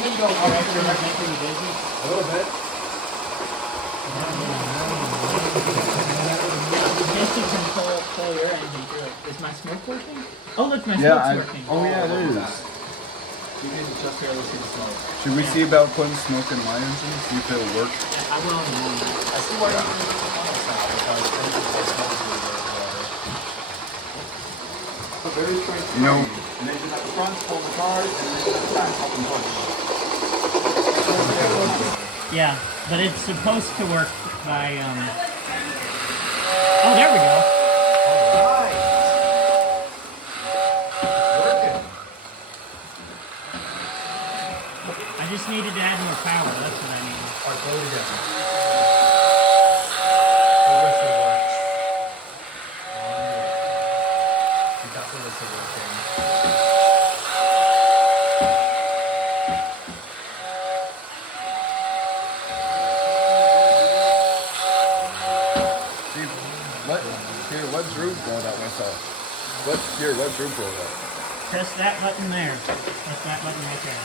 can go up here and make you busy. A little bit. Just to control your engine through it. Is my smoke working? Oh, look, my smoke's working. Oh yeah, it is. You can just barely see the smoke. Should we see about putting smoke in my engine? See if it'll work. I will in a moment. I see why you're doing the funnel sound because it smells really good water. It's a very strange thing. You know, an engine at the front pulls the cars and an engine at the back helping push. Yeah, but it's supposed to work by, Oh, there we go. Alright. Working. I just needed to add more power. That's what I need. Alright, go together. The whistle works. You got the whistle working. Let Drew blow that myself. Let Drew blow that. Press that button there. Press that button right there.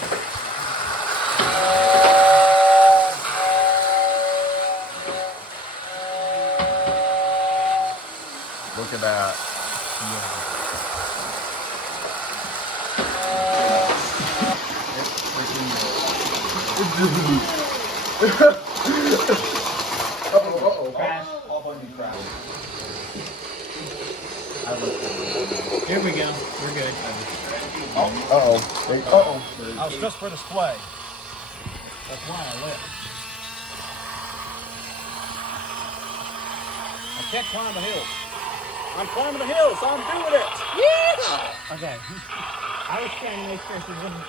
Look at that. Uh-oh. Crash. All buggy crash. Here we go. We're good. Uh-oh. I was just for display. That's why I lit. I can't climb the hills. I'm climbing the hills, so I'm doing it. Yeah! Okay. I was trying to make sure she wouldn't